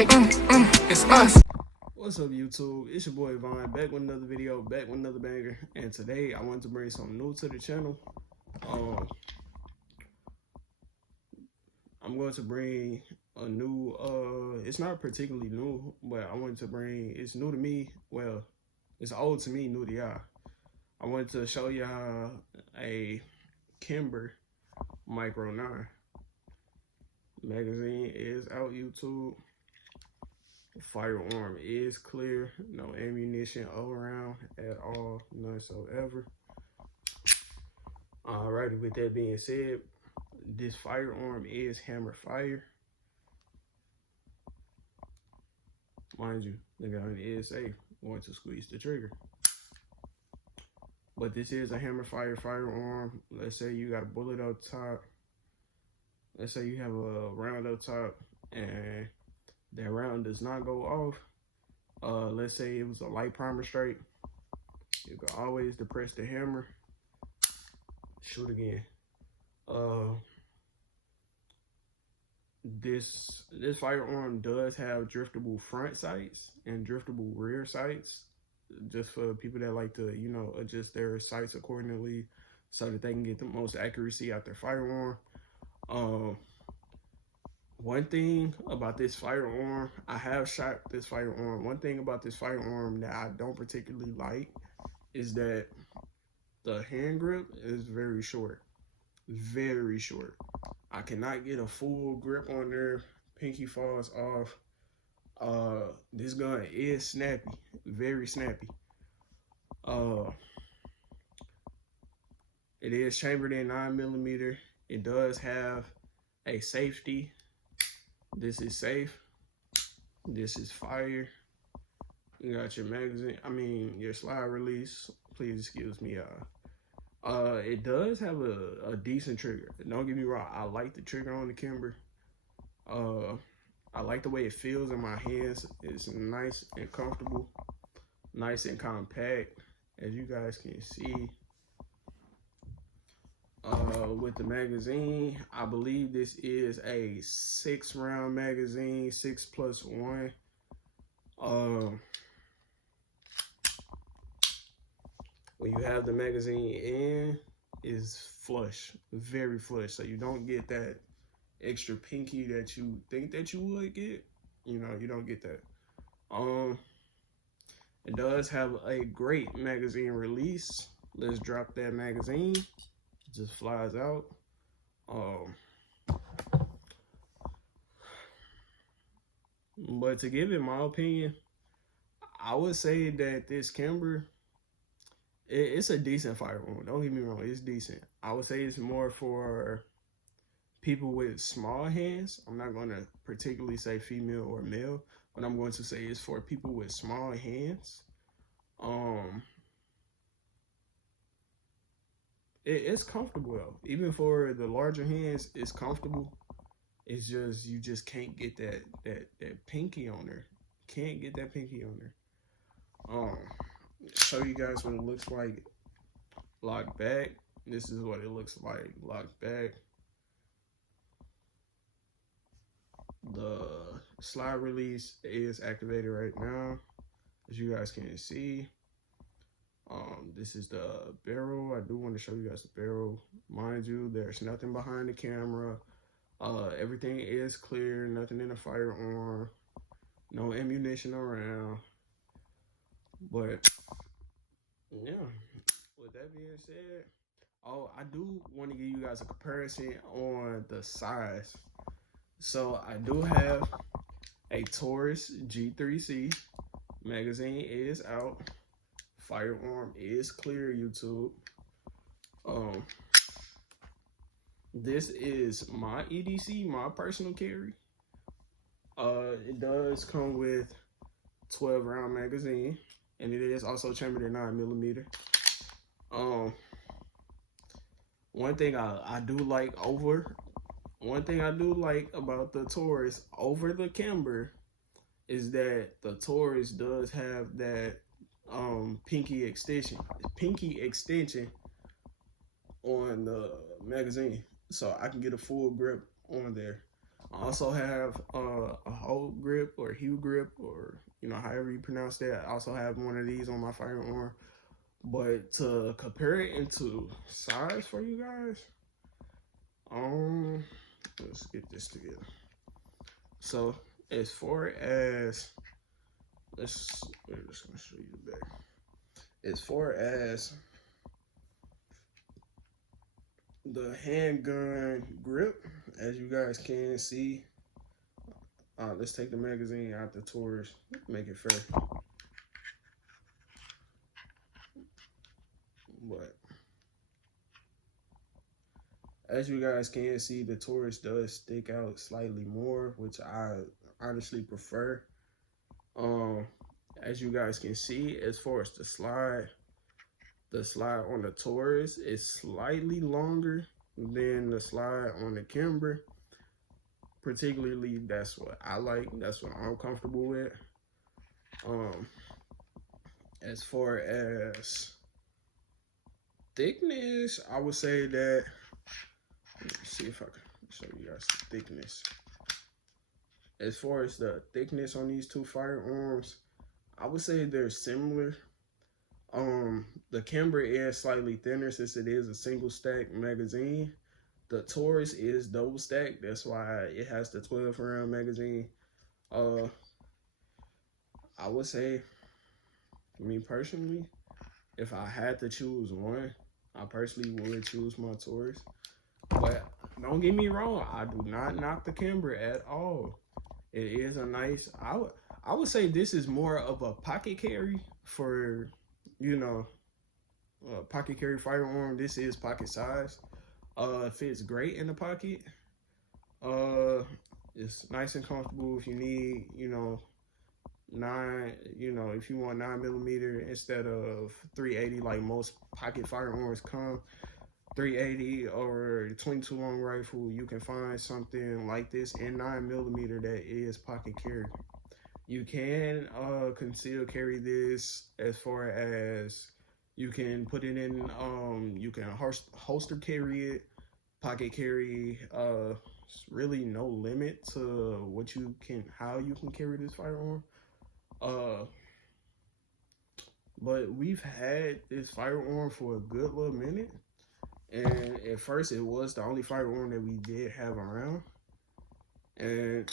like, it's us. What's up, YouTube? It's your boy Vaughn, back with another video, back with another banger. And today I wanted to bring something new to the channel. I'm going to bring a new, it's not particularly new, but I wanted to bring, it's new to me. Well, it's old to me, new to y'all. I wanted to show y'all a Kimber Micro 9. Magazine is out, YouTube. Firearm is clear, no ammunition all around at all, none whatsoever. Alrighty, with that being said, this firearm is hammer fire. Mind you, the gun is safe. Going to squeeze the trigger. But this is a hammer fire firearm. Let's say you got a bullet up top. Let's say you have a round up top and that round does not go off. Let's say it was a light primer strike. You can always depress the hammer, shoot again. This firearm does have driftable front sights and driftable rear sights, just for people that like to, you know, adjust their sights accordingly so that they can get the most accuracy out their firearm. One thing about this firearm, I have shot this firearm. One thing about this firearm that I don't particularly like is that the hand grip is very short. Very short. I cannot get a full grip on there. Pinky falls off. This gun is snappy. Very snappy. It is chambered in 9mm. It does have a safety. This is safe. This is fire. You got your magazine, your slide release. Please excuse me, it does have a decent trigger. Don't get me wrong, I like the trigger on the Kimber. I like the way it feels in my hands. It's nice and comfortable, nice and compact, as you guys can see. With the magazine, I believe this is a 6-round magazine, 6+1. When you have the magazine in, is flush, very flush, so you don't get that extra pinky that you think that you would get. You know, you don't get that. It does have a great magazine release. Let's drop that magazine. It just flies out. But to give it my opinion, I would say that this Kimber, it's a decent firearm. Don't get me wrong, it's decent. I would say it's more for people with small hands. I'm not going to particularly say female or male, but I'm going to say it's for people with small hands. It's comfortable though. Even for the larger hands, it's comfortable. It's just, you just can't get that pinky on there. Can't get that pinky on there. Show you guys what it looks like locked back. This is what it looks like locked back. The slide release is activated right now, as you guys can see. This is the barrel. I do want to show you guys the barrel. Mind you, there's nothing behind the camera. Everything is clear, nothing in the firearm, no ammunition around. But yeah, with that being said, I do want to give you guys a comparison on the size. So I do have a Taurus G3C. Magazine is out. Firearm is clear, YouTube. This is my EDC, my personal carry. It does come with 12-round magazine, and it is also chambered in 9mm. One thing I do like about the Taurus over the Kimber is that the Taurus does have that pinky extension on the magazine, so I can get a full grip on there. I also have a whole grip or hue grip, or however you pronounce that. I also have one of these on my firearm. But to compare it into size for you guys, let's get this together. So as far as we're just gonna show you the back. As far as the handgun grip, as you guys can see, let's take the magazine out the Taurus, make it fair. But as you guys can see, the Taurus does stick out slightly more, which I honestly prefer. As you guys can see, as far as the slide on the Taurus is slightly longer than the slide on the Kimber. Particularly, that's what I like. That's what I'm comfortable with. As far as thickness, I would say that, let me see if I can show you guys the thickness. As far as the thickness on these two firearms, I would say they're similar. The Kimber is slightly thinner since it is a single stack magazine. The Taurus is double stacked. That's why it has the 12 round magazine. I would say, me personally, if I had to choose one, I personally would choose my Taurus. But don't get me wrong, I do not knock the Kimber at all. It is a nice, I would say this is more of a pocket carry for, pocket carry firearm. This is pocket size. Fits great in the pocket. It's nice and comfortable if you need, if you want 9mm instead of 380 like most pocket firearms come. 380 or 22 long rifle, you can find something like this in 9mm that is pocket carry. You can conceal carry this, as far as you can put it in, you can holster carry it, pocket carry. It's really no limit to how you can carry this firearm. But we've had this firearm for a good little minute. And at first, it was the only firearm that we did have around. And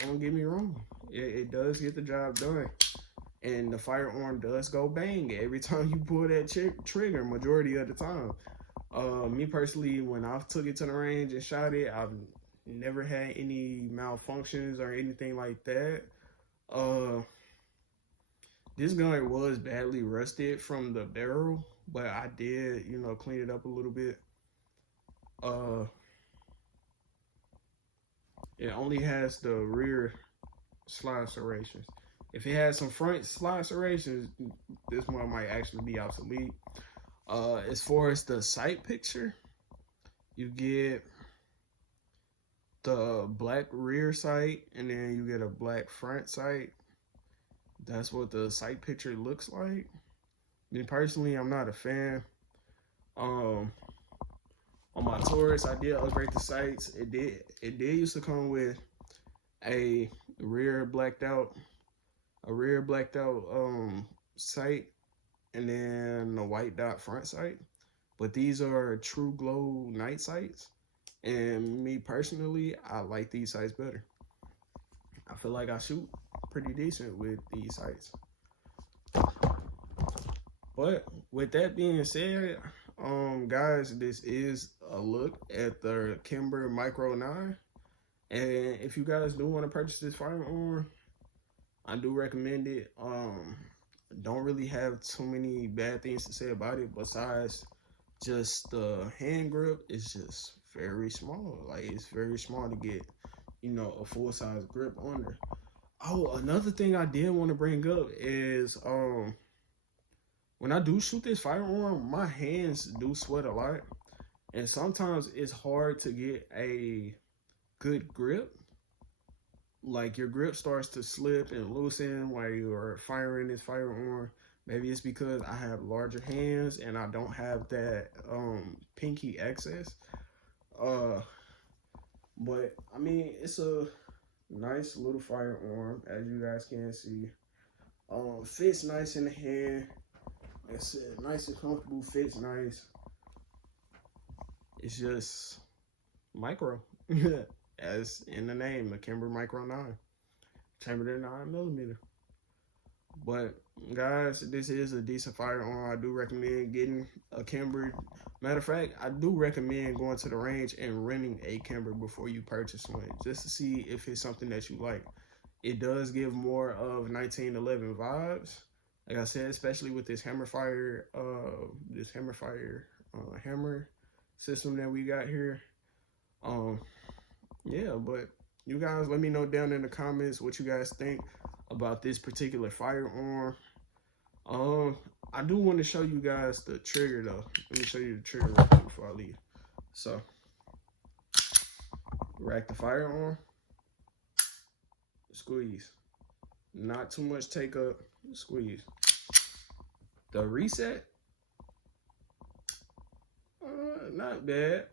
don't get me wrong, it does get the job done. And the firearm does go bang every time you pull that trigger, majority of the time. Me personally, when I took it to the range and shot it, I've never had any malfunctions or anything like that. This gun was badly rusted from the barrel, but I did, clean it up a little bit. It only has the rear slide serrations. If it has some front slide serrations, this one might actually be obsolete. As far as the sight picture, you get the black rear sight, and then you get a black front sight. That's what the sight picture looks like. Me personally, I'm not a fan. On my Taurus, I did upgrade the sights. It did used to come with a rear blacked out sight, and then a white dot front sight. But these are true glow night sights, and me personally, I like these sights better. I feel like I shoot pretty decent with these sights. But with that being said, guys, this is a look at the Kimber Micro 9. And if you guys do want to purchase this firearm, I do recommend it. Don't really have too many bad things to say about it, besides just the hand grip is just very small. Like, it's very small to get, a full-size grip on there. Oh, another thing I did want to bring up is, when I do shoot this firearm, my hands do sweat a lot. And sometimes it's hard to get a good grip. Like, your grip starts to slip and loosen while you're firing this firearm. Maybe it's because I have larger hands and I don't have that pinky access. But I mean, it's a nice little firearm, as you guys can see. Fits nice in the hand. Like I said, nice and comfortable, fits nice. It's just micro, as in the name, a Kimber Micro 9, chambered in 9mm. But guys, this is a decent firearm. I do recommend getting a Kimber. Matter of fact, I do recommend going to the range and renting a Kimber before you purchase one, just to see if it's something that you like. It does give more of 1911 vibes. Like I said, especially with this hammer hammer system that we got here. Yeah, but you guys let me know down in the comments what you guys think about this particular firearm. I do want to show you guys the trigger though. Let me show you the trigger real quick before I leave. So, rack the firearm, squeeze. Not too much take up, squeeze. The reset, not bad.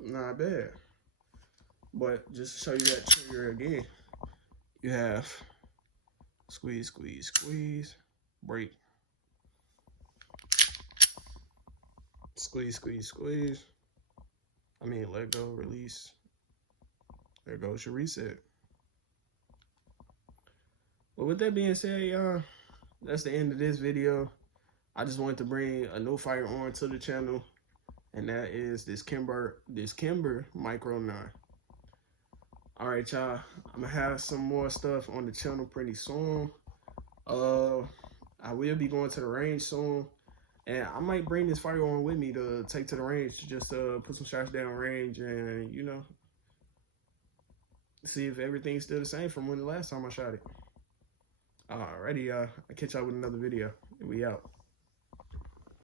Not bad. But just to show you that trigger again, you have squeeze, squeeze, squeeze, break. Squeeze, squeeze, squeeze. I mean, let go, release. There goes your reset. Well, with that being said, y'all, that's the end of this video. I just wanted to bring a new firearm to the channel, and that is this Kimber Micro 9. All right, y'all, I'm gonna have some more stuff on the channel pretty soon. I will be going to the range soon, and I might bring this firearm with me to take to the range, just to put some shots down range and, you know, see if everything's still the same from when the last time I shot it. Alrighty, y'all, I'll catch y'all with another video. We out.